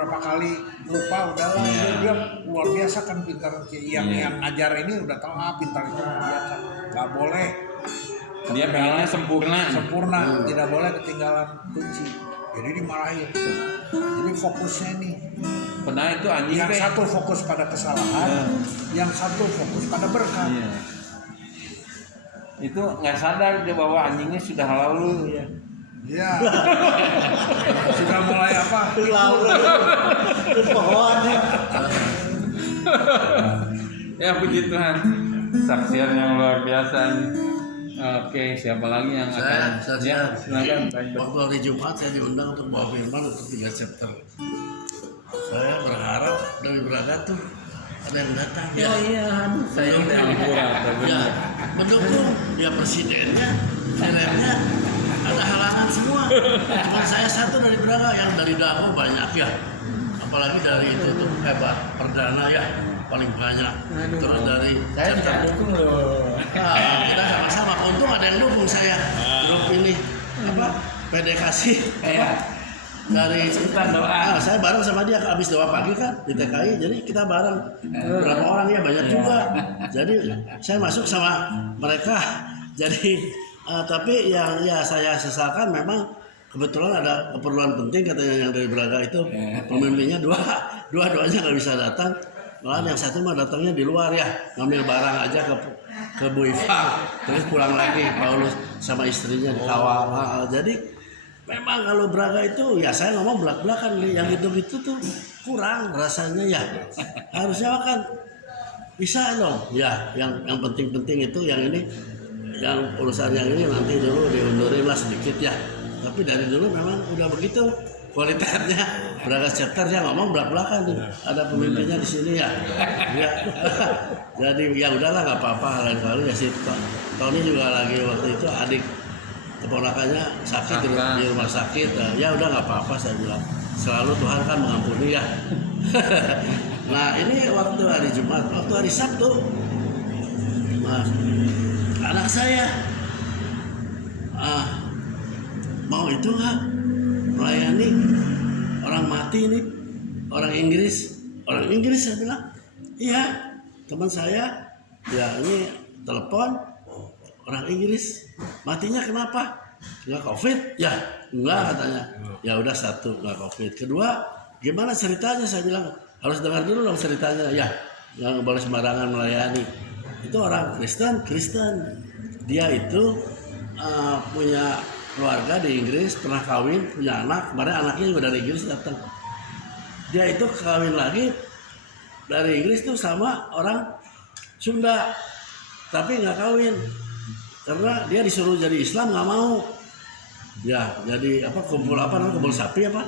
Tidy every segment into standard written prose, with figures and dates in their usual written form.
beberapa kali lupa udahlah. Dia luar biasa kan pintar. Yang ngajar ini udah tahu pintar itu luar biasa. Nggak boleh. Dia pengennya sempurna. Tidak boleh ketinggalan kunci. Jadi dimarahin. Jadi fokusnya nih. Pernah itu anjing yang satu fokus pada kesalahan, yang satu fokus pada berkat. Itu nggak sadar dia bahwa anjingnya sudah lalu ya. Iya. Sudah mulai apa? Lalu itu pohon. Ya puji Tuhan, saksian yang luar biasa ini. Oke, siapa lagi yang akan? Saya silakan. waktu hari Jumat saya diundang untuk bawa firman untuk 3 chapter. Saya berharap dari Braga tuh ada yang datang. Iya, saya udah ampura. Ya, mendukung ya presidennya, direknya ada halangan semua. Cuma saya satu dari Braga, yang dari Dago banyak ya. Apalagi dari itu tuh perdana ya paling banyak. Terus dari Saya tidak dukung loh. Nah, kita sama-sama. Untung ada yang dukung saya. Grup ini PDKasi dari doa. Saya bareng sama dia habis doa pagi kan di TKI. Jadi kita bareng. Berapa orang ya banyak juga. Jadi saya masuk sama mereka. Jadi tapi yang saya sesalkan memang kebetulan ada keperluan penting katanya yang dari Braga itu pemimpinnya dua-duanya nggak bisa datang. Malah yang satu mah datangnya di luar ya, ngambil barang aja ke Bu Iva, terus pulang lagi Paulus sama istrinya dikawal. Jadi memang kalau Braga itu ya saya ngomong belak-belakan nih, yang gitu-gitu tuh kurang rasanya ya. Harusnya kan bisa dong ya, yang penting-penting itu yang ini, yang urusan yang ini nanti dulu diundurin lah sedikit ya. Tapi dari dulu memang udah begitu kualitasnya. Braga chapter dia ngomong belak-belakan nih. Ada pemimpinnya di sini ya. Jadi ya udahlah nggak apa-apa, lain kali ya sih. Tony juga lagi waktu itu adik keponakannya sakit di rumah sakit. Ya udah nggak apa-apa saya bilang. Selalu Tuhan kan mengampuni ya. Nah ini waktu hari Jumat, waktu hari Sabtu, anak saya mau itu nggak melayani orang mati nih, orang Inggris saya bilang iya, teman saya ya ini telepon orang Inggris, matinya kenapa? Nggak COVID? Ya enggak katanya. Ya udah satu nggak COVID. Kedua gimana ceritanya? Saya bilang harus dengar dulu dong ceritanya. Ya nggak boleh sembarangan melayani. Itu orang Kristen. Dia itu punya keluarga di Inggris, pernah kawin, punya anak. Kemarin anaknya juga dari Inggris datang. Dia itu kawin lagi dari Inggris tuh sama orang Sunda, tapi nggak kawin karena dia disuruh jadi Islam nggak mau. Ya jadi kumpul sapi apa?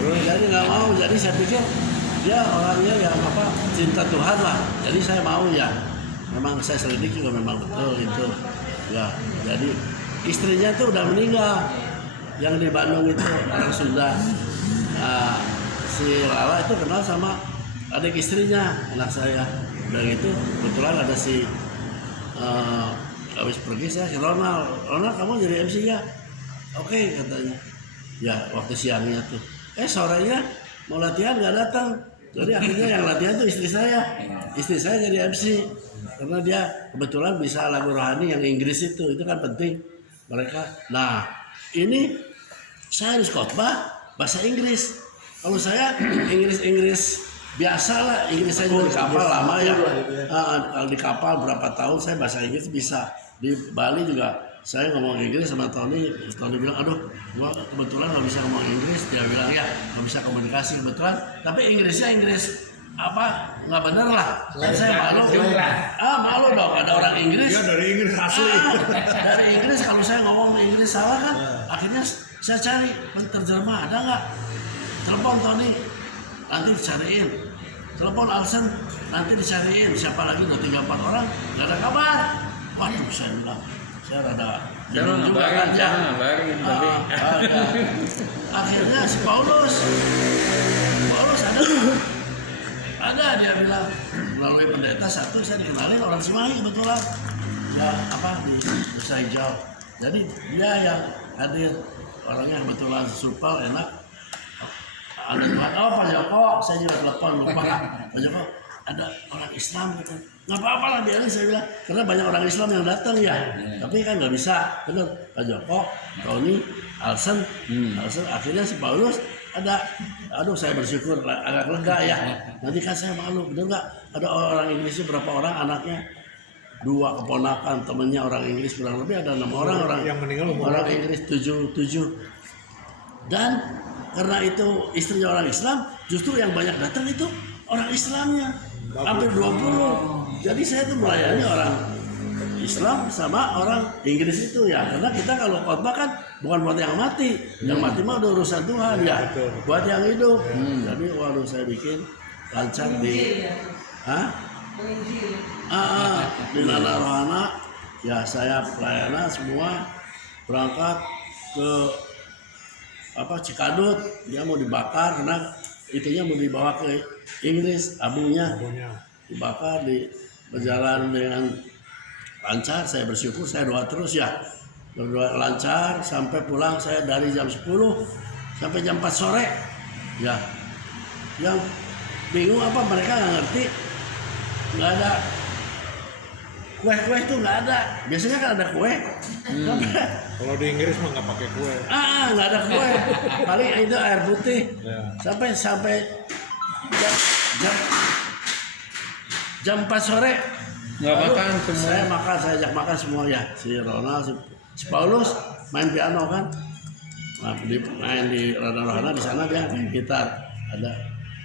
Jadi nggak mau. Jadi saya pikir dia orangnya yang cinta Tuhan lah. Jadi saya mau ya. Memang saya selidiki juga memang betul itu. Ya jadi istrinya tuh udah meninggal. Yang di Bandung itu orang Sunda. Si Lala itu kenal sama adik istrinya, anak saya. Dan itu kebetulan ada si habis pergi saya si Ronald kamu jadi MC ya? Oke, katanya. Ya waktu siangnya tuh. Sorenya mau latihan nggak datang. Jadi akhirnya yang latihan tuh istri saya jadi MC karena dia kebetulan bisa lagu rohani yang Inggris itu kan penting mereka. Nah ini saya harus khotbah bahasa Inggris. Kalau saya Inggris biasa lah, Inggris saya juga di kapal lama ya. Kalau di kapal berapa tahun saya bahasa Inggris bisa. Di Bali juga saya ngomong Inggris sama Tony bilang aduh gua kebetulan nggak bisa ngomong Inggris. Dia bilang ya nggak bisa komunikasi kebetulan, tapi Inggrisnya Inggris nggak bener lah. Saya malu dong ada orang Inggris. Dia dari Inggris asli. Dari Inggris kalau saya ngomong Inggris salah kan, akhirnya saya cari penterjemah ada nggak? Telepon Tony nanti dicariin, telepon Alsen nanti dicariin, siapa lagi udah 3-4 orang nggak ada kabar. Waduh saya bilang saya rada jangan juga aja. Akhirnya si Paulus ada dia bilang melalui pendeta satu saya dikenalin orang Cimahi kebetulan ya di Nusa Hijau. Jadi dia yang hadir, orangnya kebetulan supel enak. Ada Tuhan, oh Pak Joko, saya juga telepon lupa. Pak Joko, ada orang Islam gitu. Nggak apa-apa lah biarin, saya bilang, karena banyak orang Islam yang datang ya. Tapi kan nggak bisa, benar. Pak Joko, Tony, Alsen, akhirnya si Paulus ada. Aduh, saya bersyukur agak lega ya. Nanti kan saya malu, benar nggak? Ada orang Inggris berapa orang anaknya? 2 keponakan temennya orang Inggris, kurang lebih ada 6 orang yang meninggal orang Inggris 7. Dan karena itu istrinya orang Islam, justru yang banyak datang itu orang Islamnya hampir 20. Jadi saya tuh melayani orang Islam sama orang Inggris itu ya, karena kita kalau khotbah kan bukan buat yang mati, yang mati mah udah urusan Tuhan ya, buat yang hidup. Jadi waduh, saya bikin lancar di di Nana Rohana ya, saya pelayanan semua berangkat ke Cikadut, dia mau dibakar karena itunya mau dibawa ke Inggris, abunya dibakar, berjalan dengan lancar. Saya bersyukur, saya doa terus ya, doa lancar sampai pulang. Saya dari jam 10 sampai jam 4 sore ya. Yang bingung apa, mereka nggak ngerti, nggak ada kue itu, nggak ada. Biasanya kan ada kue. Kalau di Inggris mah nggak pakai kue. Nggak ada kue. Paling itu air putih. Sampai jam 4 sore. Nggak makan semua. Saya makan, saya ajak makan semua ya. Si Ronald, si Paulus main piano kan. Main di Rohana, di sana dia main gitar.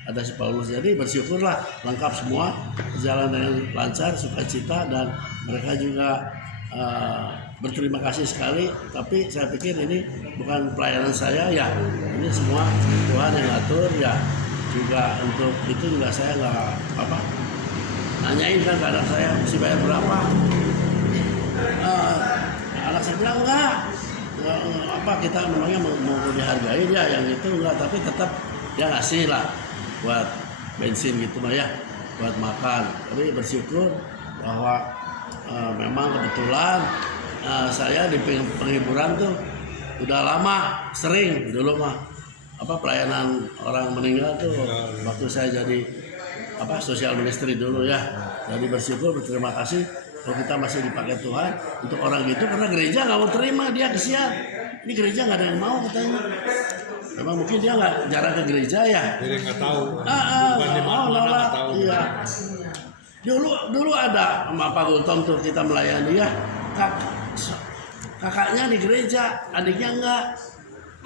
Ada si Paulus. Jadi bersyukurlah, lengkap semua, berjalan dengan lancar, sukacita, dan mereka juga berterima kasih sekali. Tapi saya pikir ini bukan pelayanan saya ya, ini semua Tuhan yang atur ya. Juga untuk itu juga saya nggak nanyain kan ke anak saya mesti bayar berapa. Anak saya bilang enggak, kita memangnya mau dihargai ya, yang itu enggak, tapi tetap dia ngasih lah buat bensin gitu mah ya, buat makan. Tapi bersyukur bahwa memang kebetulan saya di penghiburan tuh udah lama, sering dulu mah pelayanan orang meninggal tuh waktu saya jadi sosial ministry dulu ya. Jadi bersyukur, berterima kasih kalau kita masih dipakai Tuhan untuk orang gitu, karena gereja nggak mau terima, dia kesian. Ini gereja nggak ada yang mau katanya. Memang mungkin dia nggak jarang ke gereja ya. Jadi nggak tahu. Nggak mau nolak. Iya. Dulu ada sama Pak Gultom tuh kita melayani ya. Kakaknya di gereja, adiknya enggak,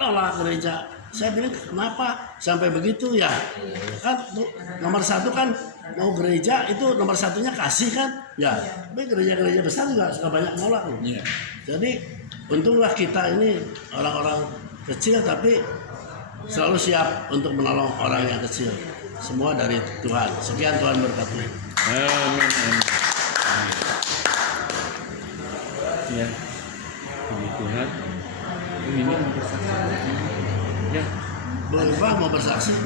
nolak gereja. Saya bilang kenapa sampai begitu ya? Kan nomor 1 kan mau gereja itu nomor 1-nya kasih kan? Ya. Tapi gereja-gereja besar juga suka banyak nolak loh. Yeah. Jadi untunglah kita ini orang-orang kecil tapi selalu siap untuk menolong orang yang kecil. Semua dari Tuhan. Sekian, Tuhan berkati. Amin. Ya. Puji Tuhan. Ini mau bersaksi. Ya. Bu Eva mau bersaksi?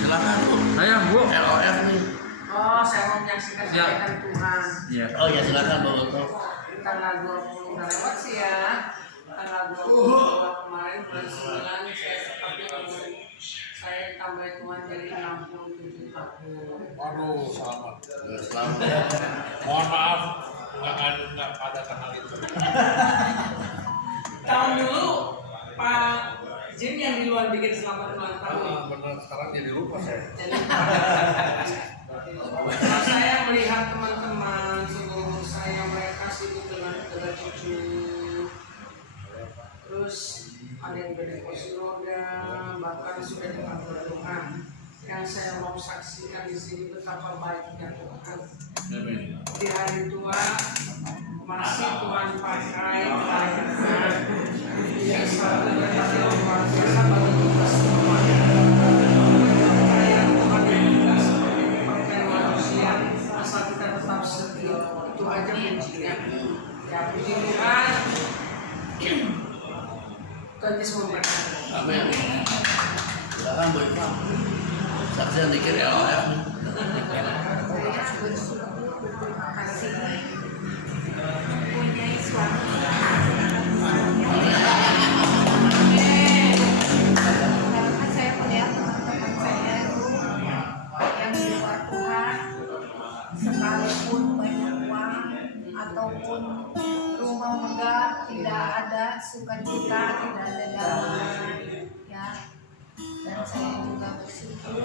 Silakan Bu. Ayo Bu. LOF nih. Oh, saya mau menyaksikan kebaikan Tuhan. Iya. Oh ya, silakan Bu Oto. Tanggal 20 udah lewat sih ya. Tanggal 22 kemarin bulan 9 saya seperti saya tambah Tuhan jadi 67 tahun. Waduh, selamat. Selamat. Mohon maaf, nggak pada kenal itu. Tahun dulu Pak Jim yang di luar bikin selamat ulang tahun. Benar, sekarang jadi lupa saya. Saya melihat teman-teman sebelum saya mereka sibuk dengan cucu. Terus ada yang beri kursi roda, bahkan sudah dipanggil Tuhan. Yang saya mau saksikan di sini betapa baiknya Tuhan. Di hari tua masih Tuhan pakai pelayanan. Ini satu dari luar biasa bagi kita semua. Pelayanan Tuhan yang tidak seperti pakai manusia, asal kita tetap setia. Itu aja kuncinya. Ya puji Tuhan. Tuhan Yesus memberkati. Amin. Silakan Bu Eva. Saksian dikit LOF. Terima kasih mempunyai suatu tidak ada sukacita, tidak ada damai, ya. Dan saya juga bersyukur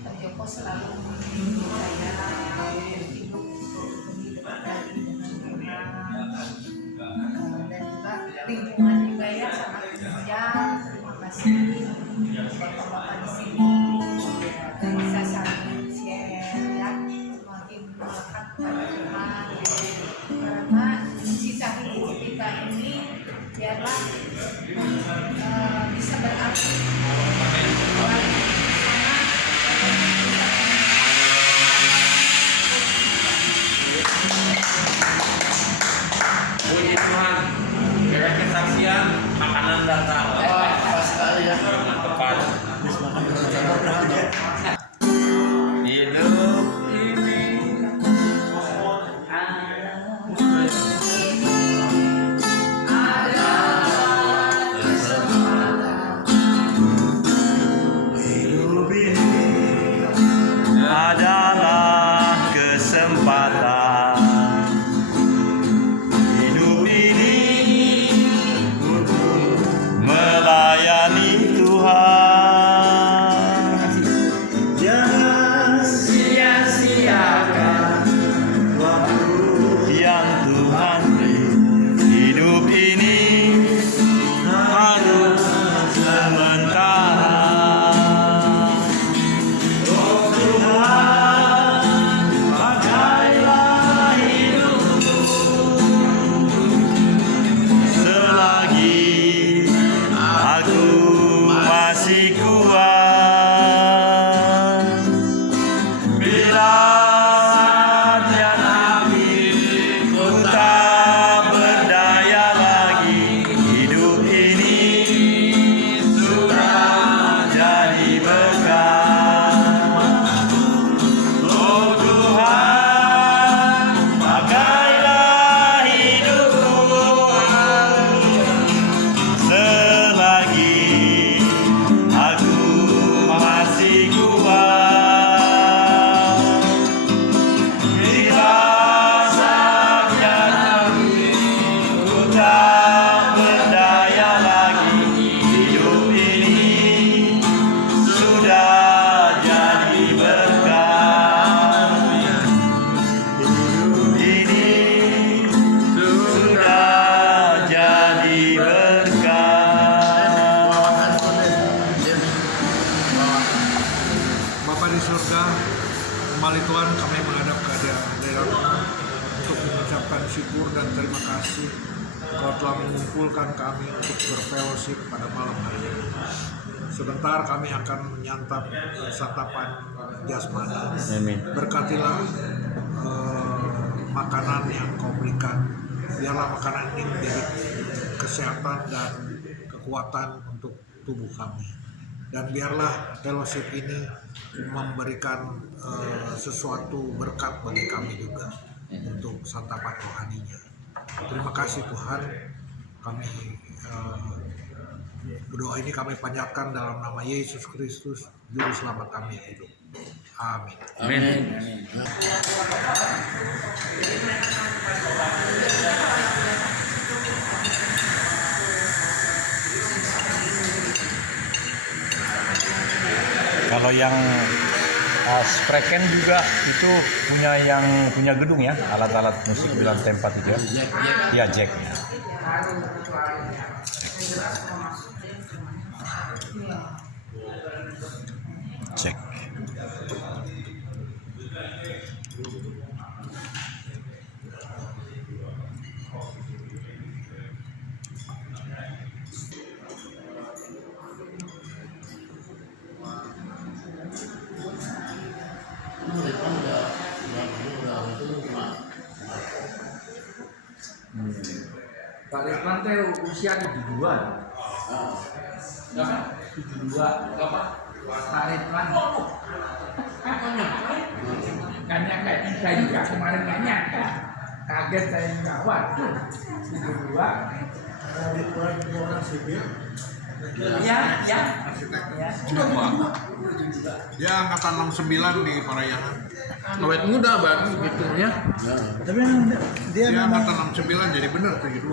Pak Joko selalu membimbing saya hidup lebih dekat lagi dengan Tuhan, dan juga lingkungan juga ya, sangat kerja. Terima kasih bapak-bapak di sini, dan bisa saling share ya, semakin melekat kepada Tuhan, karena sisa hidup kita ini biarlah bisa berarti Puji Tuhan. Kira kesaksian makanan datang. Wah, pas sekali ya. Dengan tepat. Habis makan bersama-sama. Hidup ini Hidup ini adalah kesempatan. Hidup ini untuk melayani Tuhan. Jangan sia-siakan waktu yang Tuhan beri. Hidup ini harus sementara. Oh Tuhan, pakailah hidupku selagi aku masih kuat. Bila saatnya nanti ku tak berdaya lagi, hidup ini sudah jadi berkat. Oh Tuhan, pakailah hidupku selagi aku masih kuat. Bila saatnya nanti ku tak berdaya lagi, hidup ini sudah jadi berkat. Hidup ini sudah jadi berkat. Bapa di surga, kembali Tuhan kami menghadap ke hadirat untuk mengucapkan syukur dan terima kasih Kau telah mengumpulkan kami untuk berfellowship pada malam hari ini. Sebentar kami akan menyantap santapan jasmani. Amin. Berkatilah makanan yang Kau berikan. Biarlah makanan ini menjadi kesehatan dan kekuatan untuk tubuh kami. Dan biarlah fellowship ini memberikan sesuatu berkat bagi kami juga untuk santapan rohaninya. Terima kasih Tuhan. Kami berdoa ini kami panjatkan dalam nama Yesus Kristus, Juru Selamat kami yang hidup. Amin. Amin. Kalau yang Spreken juga itu punya gedung ya, alat-alat musik bilang tempat itu ya. Iya, Jack ya. Jack. Pak Ridwan teh usia 72. Berapa? 72. Berapa? Pak Ridwan. Gak nyangka, saya juga kemarin gak nyangka. Kaget saya juga, waduh 72. Pak Ridwan orang sipil. Ya. Dia angkatan 69 di Parayangan. Awet muda bagus gitu ya. Dia angkatan 69 jadi benar 72.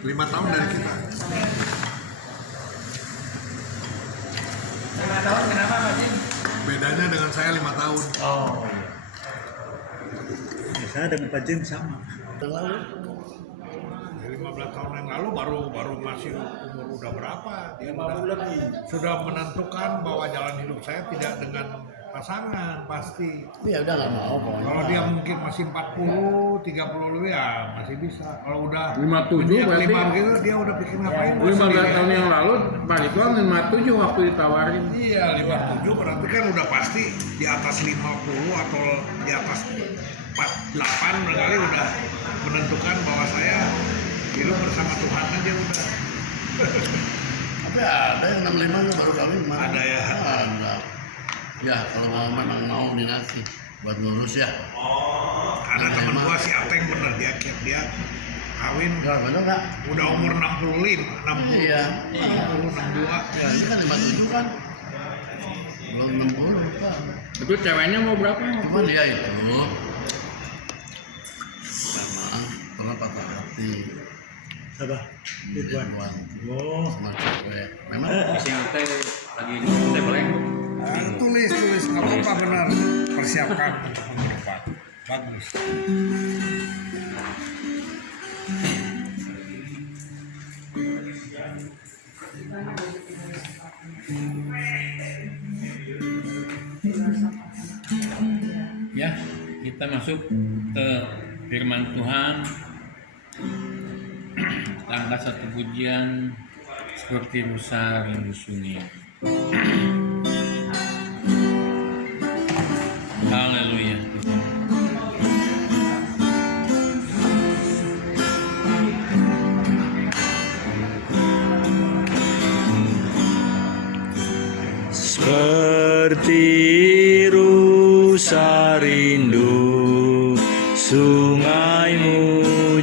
5 tahun dari kita. 5 tahun kenapa Pak Jin? Bedanya dengan saya 5 tahun. Oh iya. Ya, saya dengan Pak Jim sama. Lalu 15 tahun yang lalu baru masih umur udah berapa? Dia sudah menentukan bahwa jalan hidup saya tidak dengan pasangan pasti. ya udah nggak mau pokoknya. Kalau dia mungkin masih 40, 30 lebih ya masih bisa. Kalau udah 57 menjak berarti 5 gitu dia udah pikir ngapain? 15 tahun yang lalu Pak Ridwan 57 waktu ditawarin. Iya 57 berarti kan udah pasti di atas 50 atau di atas 48 barangkali udah menentukan bahwa saya hidup bersama Tuhan aja udah. Tapi ada yang 65 juga baru kawin kemarin. Ada ya? Ada. Ya kalau memang mau dinasti buat ngurus ya. Ada teman gua si Ateng bener dia kawin Enggak bener nggak? udah umur 65, 60, Iya. 60, 62. Ya ini kan 57 kan. Belum 60 lupa. Itu ceweknya mau berapa? Cuma dia itu sama pernah patah hati. Siapa? Ridwan. Ridwan. Oh, Sama cewek. Memang Isi teh lagi teh boleh. Tulis nggak apa-apa benar. Persiapkan untuk minggu depan. Bagus. Ya, kita masuk ke firman Tuhan. Tanggal 1 pujian seperti Musa rindu sunyi. Haleluya. Seperti rusa rindu sungaimu,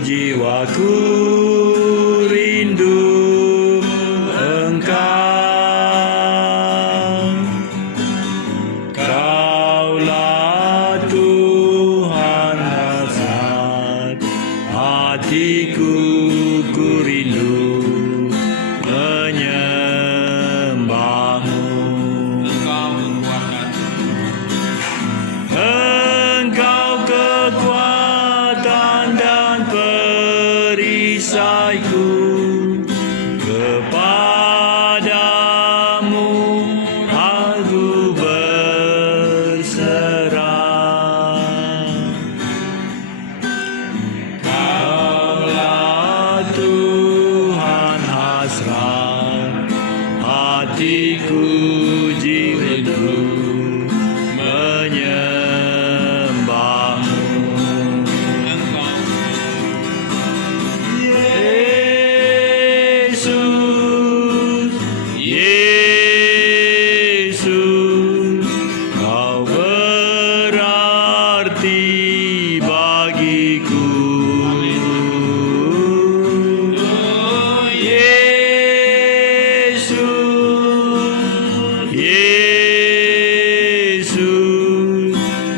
jiwaku rindu engkau. Kaulah Tuhan hasrat hatiku, ku rindu menyembahmu. Engkau Kekuatan dan perisaiku, kepadamu aku berserah. Kaulah Tuhan hasrat hatiku, jiwaku menyembahmu. Yesus, Yesus, kau berarti bagiku. Yesus, Yesus,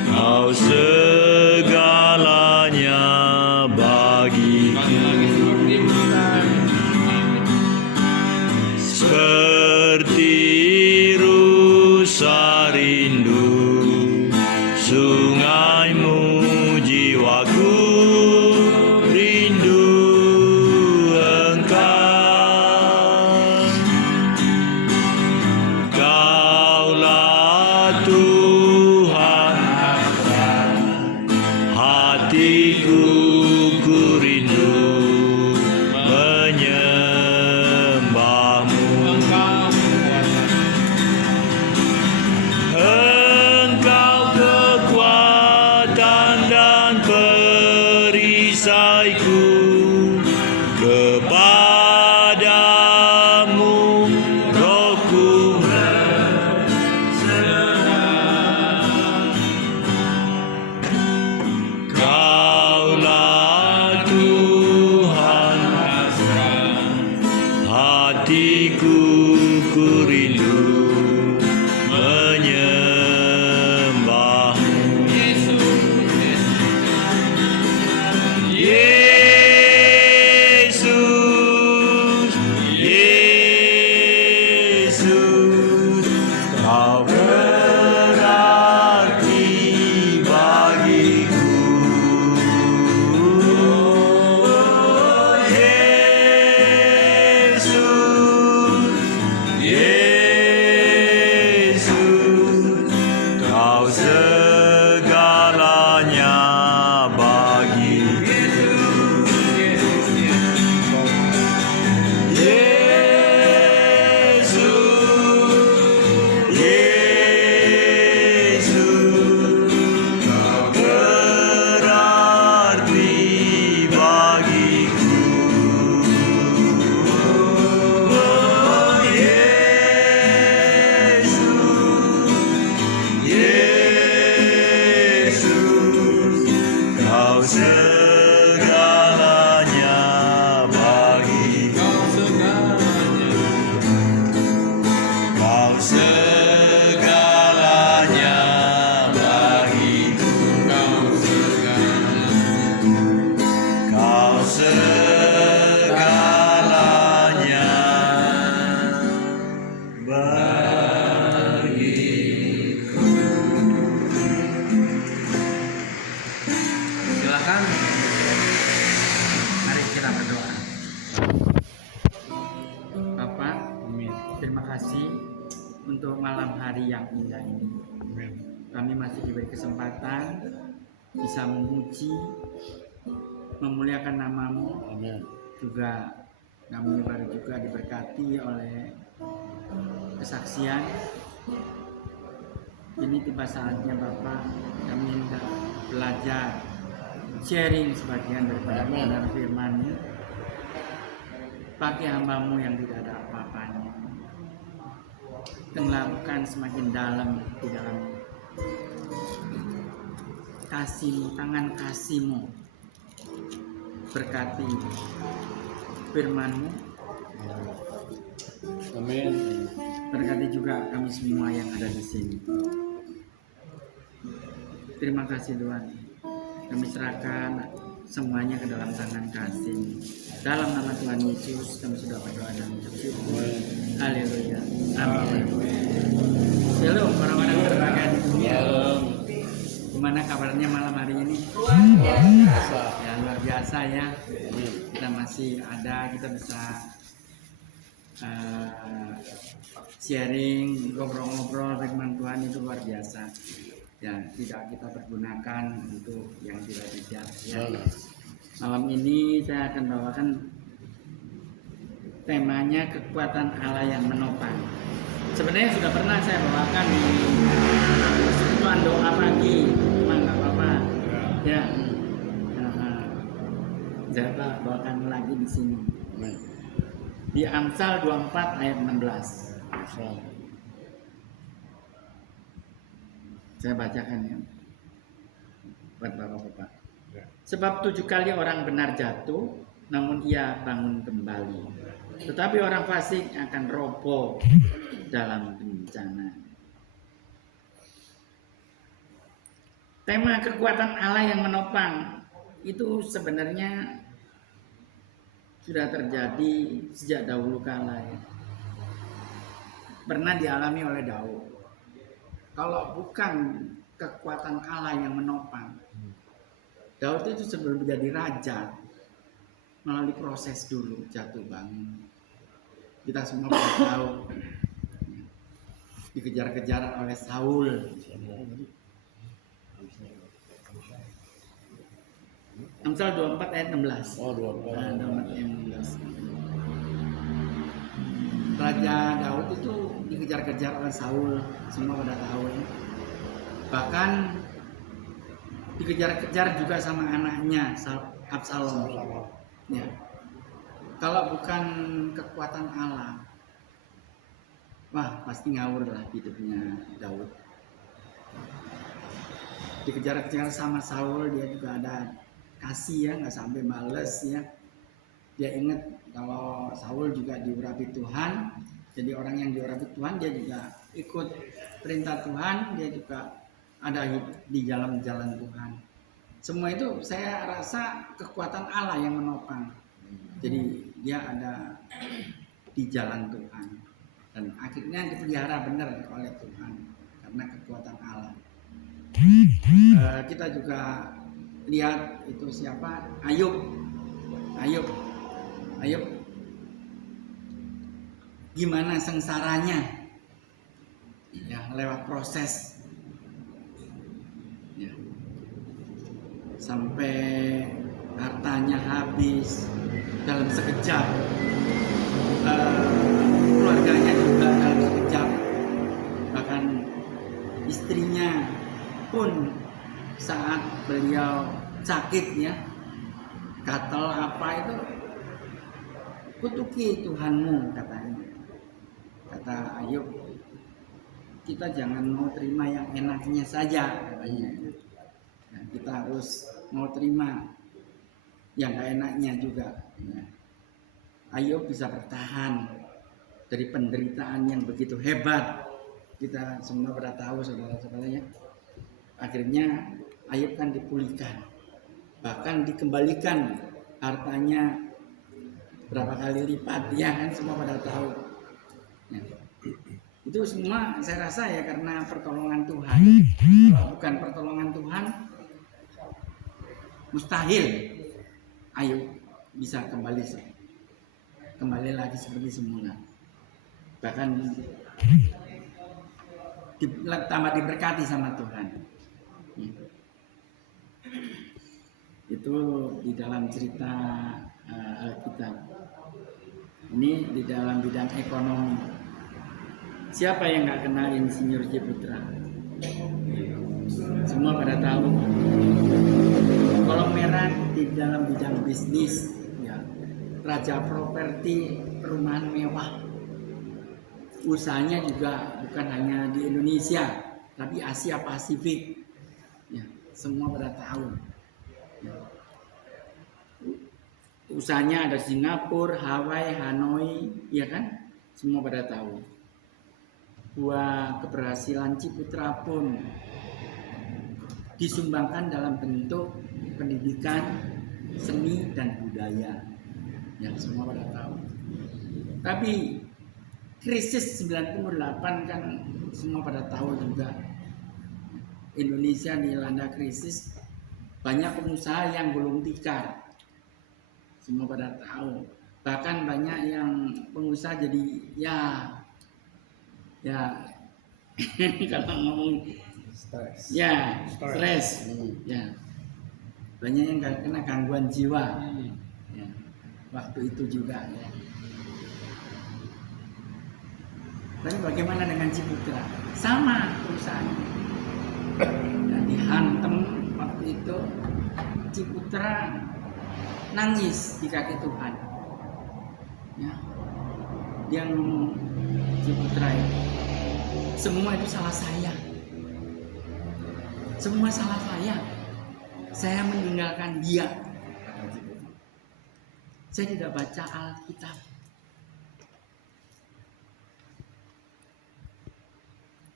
kau segalanya bagiku. Seperti rusa rindu sungaimu, jiwaku rindu engkau. Kaulah Tuhan hatiku, ku rindu menyembahmu. Engkau kekuatan dan perisaiku, kepadamu rohku berserah. Kaulah Tuhan hatiku, ku rindu menyembahmu. Yesus, untuk malam hari yang indah ini. Kami masih diberi kesempatan bisa memuji, memuliakan nama-Mu. Amin. Juga kami baru juga diberkati oleh kesaksian. Ini tiba saatnya Bapak, kami hendak belajar sharing sebagian daripada kebenaran firman-Mu. Pakai hamba-Mu yang tidak ada apa-apanya, tenggelamkan semakin dalam di dalam kasih-Mu, tangan kasih-Mu. Berkati firman-Mu. Amin. Berkati juga kami semua yang ada di sini. Terima kasih Tuhan. Kami serahkan semuanya ke dalam tangan kasih. Dalam nama Tuhan Yesus kami sudah berdoa dan bersyukur. Haleluya. Amin. Shalom orang-orang berbahagia di dunia. Gimana kabarnya malam hari ini? Luar biasa. Ya luar biasa ya. Kita masih ada, kita bisa sharing, ngobrol-ngobrol firman Tuhan itu luar biasa. Ya, tidak kita pergunakan untuk yang tidak ya. Malam ini saya akan bawakan temanya kekuatan Allah yang menopang. Sebenarnya sudah pernah saya bawakan di persekutuan doa pagi, cuma nggak apa-apa. Ya, saya bawakan lagi di sini. Di Amsal 24 ayat 16. Saya bacakan ya buat bapak-bapak. Sebab 7 kali orang benar jatuh, namun ia bangun kembali. Tetapi orang fasik akan roboh dalam bencana. Tema kekuatan Allah yang menopang itu sebenarnya sudah terjadi sejak dahulu kala ya. Pernah dialami oleh Daud. Kalau bukan kekuatan Allah yang menopang, Daud itu sebelum menjadi raja melalui proses dulu jatuh bangun. Kita semua pernah tahu dikejar-kejar oleh Saul. Amsal 24 ayat 16. Oh, 24. Nah, 24 ayat 16. Raja Daud itu dikejar-kejar oleh Saul, semua pada tahu ya. Bahkan dikejar-kejar juga sama anaknya Absalom. Ya. Kalau bukan kekuatan Allah, wah pasti ngawur lah hidupnya Daud. Dikejar-kejar sama Saul, dia juga ada kasih ya, nggak sampai males ya. Dia ingat kalau Saul juga diurapi Tuhan, jadi orang yang diurapi Tuhan dia juga ikut perintah Tuhan, dia juga ada di jalan-jalan Tuhan. Semua itu saya rasa kekuatan Allah yang menopang. Jadi dia ada di jalan Tuhan dan akhirnya dipelihara benar oleh Tuhan karena kekuatan Allah. Kita juga lihat itu siapa? Ayub. Gimana sengsaranya ya lewat proses ya. Sampai hartanya habis dalam sekejap, keluarganya juga dalam sekejap, bahkan istrinya pun saat beliau sakit ya, gatal apa itu, kutuki Tuhanmu katanya. Kata Ayub, kita jangan mau terima yang enaknya saja katanya. Nah, kita harus mau terima yang gak enaknya juga. Ya. Ayub bisa bertahan dari penderitaan yang begitu hebat. Kita semua pada tahu saudara-saudaranya. Akhirnya Ayub kan dipulihkan, bahkan dikembalikan hartanya berapa kali lipat, ya kan semua pada tahu. Ya. Itu semua saya rasa ya karena pertolongan Tuhan. Kalau bukan pertolongan Tuhan, mustahil Ayub bisa kembali lagi seperti semula. Bahkan tambah diberkati sama Tuhan. Ya. Itu di dalam cerita Alkitab. Ini di dalam bidang ekonomi. Siapa yang nggak kenal Insinyur Ciputra? Semua pada tahu. Konglomerat di dalam bidang bisnis, ya, raja properti, perumahan mewah. Usahanya juga bukan hanya di Indonesia, tapi Asia Pasifik. Ya, semua pada tahu. Ya. Usahanya ada Singapura, Hawaii, Hanoi, ya kan? Semua pada tahu. Buah keberhasilan Ciputra pun disumbangkan dalam bentuk pendidikan, seni dan budaya. Yang semua pada tahu. Tapi krisis 98 kan semua pada tahu juga. Indonesia dilanda krisis, banyak pengusaha yang gulung tikar. Semua pada tahu. Bahkan banyak yang pengusaha jadi ya kalau ngomong stres. Ya. Banyak yang kena gangguan jiwa. Ya. Waktu itu juga ya. Tapi bagaimana dengan Ciputra? Sama perusahaannya. Dan dihantam waktu itu, Ciputra nangis di kaki Tuhan. Ya. Dia ngomong, Ciputra itu, semua itu salah saya. Semua salah saya. Saya meninggalkan dia. Saya tidak baca Alkitab.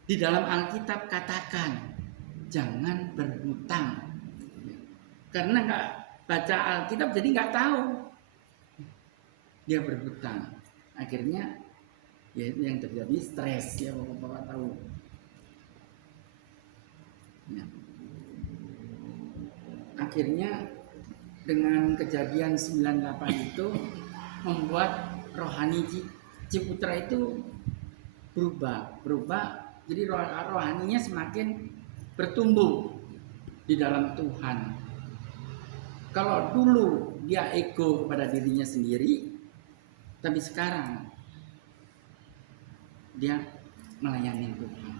Di dalam Alkitab katakan, jangan berhutang. Karena nggak baca Alkitab jadi nggak tahu. Dia berhutang. Akhirnya ya itu yang terjadi, stres ya, bapak-bapak tahu. Ya. Akhirnya dengan kejadian 98 itu membuat rohani Ciputra itu berubah. Jadi rohaninya semakin bertumbuh di dalam Tuhan. Kalau dulu dia ego kepada dirinya sendiri, tapi sekarang dia melayani Tuhan.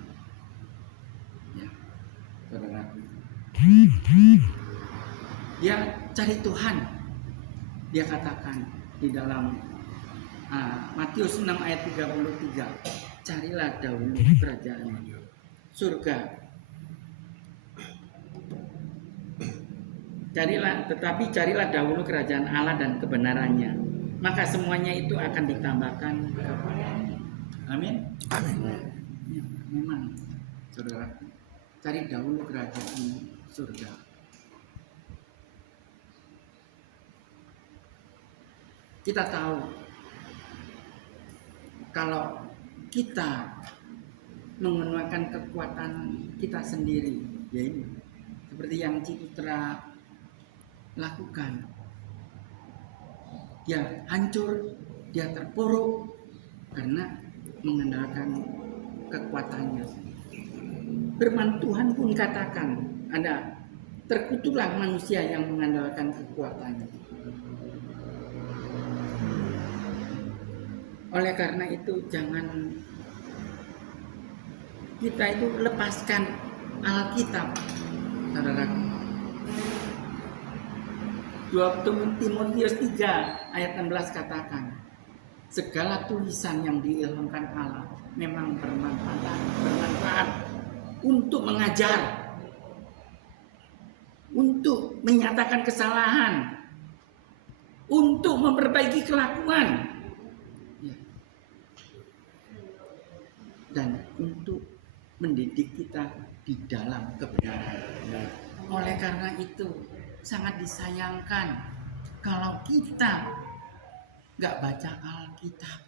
Ya, saudaraku. Dia cari Tuhan. Dia katakan di dalam Matius 6 ayat 33, carilah dahulu kerajaan surga. Carilah dahulu kerajaan Allah dan kebenarannya, maka semuanya itu akan ditambahkan kepadamu. Amin. Amin. Ya, memang, saudara, cari dahulu kerajaan surga. Kita tahu kalau kita menggunakan kekuatan kita sendiri, yaitu seperti yang Ciputra lakukan, dia hancur, dia terpuruk karena mengandalkan kekuatannya. Firman Tuhan pun katakan, ada terkutuklah manusia yang mengandalkan kekuatannya. Oleh karena itu jangan kita itu lepaskan Alkitab, saudara. 2 Timotius 3 ayat 16 katakan, segala tulisan yang diilhamkan Allah memang bermanfaat untuk mengajar, untuk menyatakan kesalahan, untuk memperbaiki kelakuan, dan untuk mendidik kita di dalam kebenaran. Oleh karena itu sangat disayangkan kalau kita nggak baca Alkitab.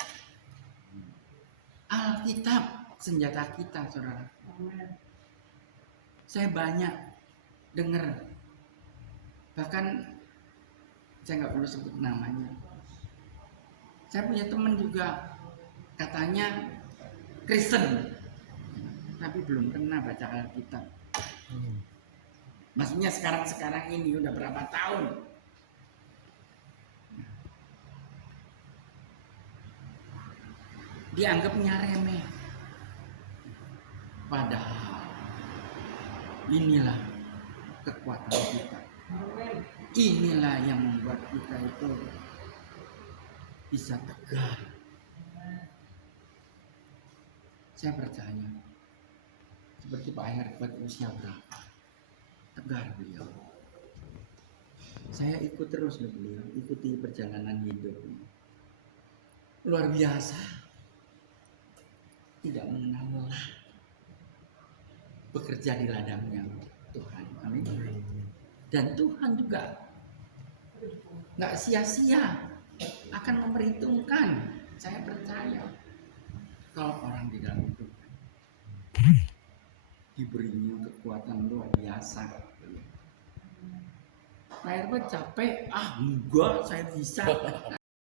Alkitab senjata kita, saudara. Saya banyak dengar, bahkan saya nggak perlu sebut namanya. Saya punya teman juga katanya Kristen, tapi belum pernah baca Alkitab. Maksudnya sekarang ini udah berapa tahun? Dianggapnya remeh. Padahal inilah kekuatan kita. Inilah yang membuat kita itu bisa tegar. Saya percaya seperti Pak Herbert usia berapa, tegar beliau. Saya ikut terus loh beliau, ikuti perjalanan hidup. Luar biasa. Tidak mengenal lelah. Bekerja di ladangnya Tuhan. Amin. Dan Tuhan juga nggak sia-sia akan memperhitungkan. Saya percaya kalau orang di dalam Tuhan diberinya kekuatan luar biasa. Pak Herbert capek, enggak, saya bisa.